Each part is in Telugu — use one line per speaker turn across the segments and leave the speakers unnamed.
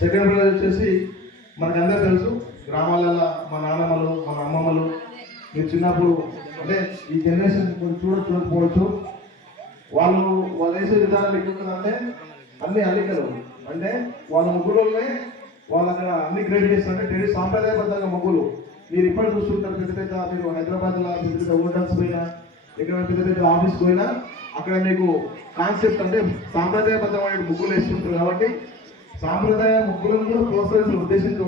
సెకండ్ ప్రైజ్ వచ్చేసి మనకందరూ తెలుసు గ్రామాలలో మా నాన్నమ్మలు మన అమ్మమ్మలు. మీరు చిన్నప్పుడు అంటే ఈ జనరేషన్ కొంచెం చూడ చూడకపోవచ్చు. వాళ్ళు వాళ్ళు వేసే విధానం ఎట్లుంటుందంటే అన్ని అల్లికలు. అంటే వాళ్ళ ముగ్గురులోనే వాళ్ళు అక్కడ అన్ని క్రియేట్ చేస్తుంటే ట్రెడి సాంప్రదాయబద్ధంగా ముగ్గులు. మీరు ఇప్పటి చూస్తుంటారు పెద్ద పెద్ద మీరు హైదరాబాద్లో పెద్ద పెద్ద హోటల్స్ పోయినా ఎక్కడ పెద్ద పెద్ద ఆఫీస్కి పోయినా అక్కడ మీకు కాన్సెప్ట్ అంటే సాంప్రదాయబద్ధమైన ముగ్గులు వేస్తుంటారు కాబట్టి సాంప్రదాయ ముగ్గులను కూడా ప్రోత్సహించిన ఉద్దేశంతో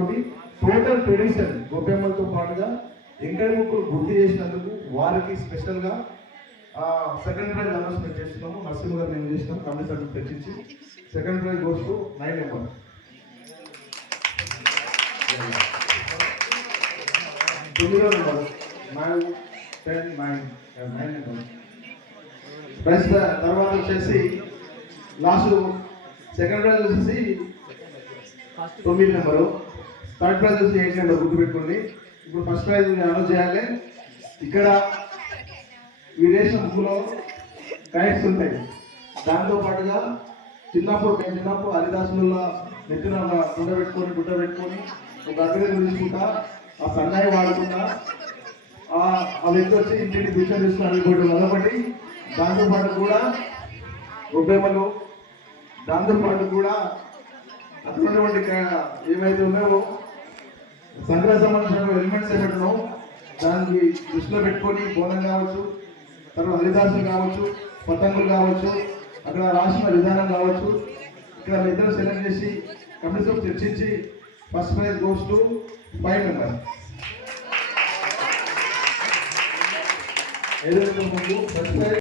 టోటల్ ట్రెడిషన్ గోపేమ్మలతో పాటుగా ఎంకడి ముగ్గులు గుర్తు చేసినందుకు వారికి స్పెషల్గా సెకండ్ ప్రైజ్ అనౌన్స్మెంట్ చేస్తున్నాము. నరసింహ గారు మేము చేసినాం? Committee certificate తెచ్చించి second prize goes to nine number తొమ్మిదో number nine ten nine nine number prize తర్వాత వచ్చేసి లాస్ట్ సెకండ్ ప్రైజ్ వచ్చేసి తొమ్మిది నెంబరు. థర్డ్ ప్రైజ్ వచ్చి ఎయిట్ నెంబర్ గుర్తుపెట్టుకోండి. ఇప్పుడు ఫస్ట్ ప్రైజ్ అనౌన్స్ చేయాలి? ఇక్కడ విదేశ ముగ్గులో కైట్స్ ఉంటాయి. దాంతో పాటుగా చిన్నప్పుడు నేను చిన్నప్పుడు హరిదాసులలో నెత్తిన గుండ గుడ్డ పెట్టుకొని గుడ్డ పెట్టుకొని ఒక అగ్రహం తీసుకుంటా ఆ సన్నాయి వాడుకుంటా. ఆ వ్యక్తి వచ్చి ఇంటికి కూర్చొని తీసుకుని అనుకోవడం మొదలుపడి దాంతోపాటు కూడా గొబ్బెమ్మలు దాంతోపాటు కూడా ఉన్నటువంటి ఏమైతే ఉన్నాయో సంగ్రహ సంబంధించిన ఎలిమెంట్స్ ఏమిటో దానికి దృష్టిలో పెట్టుకొని బోనం కావచ్చు తర్వాత హరిదాసులు కావచ్చు పతంగులు కావచ్చు అక్కడ రాసిన విధానం కావచ్చు ఇక్కడ మీ ఇద్దరు సెలెక్ట్ చేసి కమిటీతో చర్చించి first prize goes to five member ఏదైతే ముందు ఫస్ట్ ప్రైజ్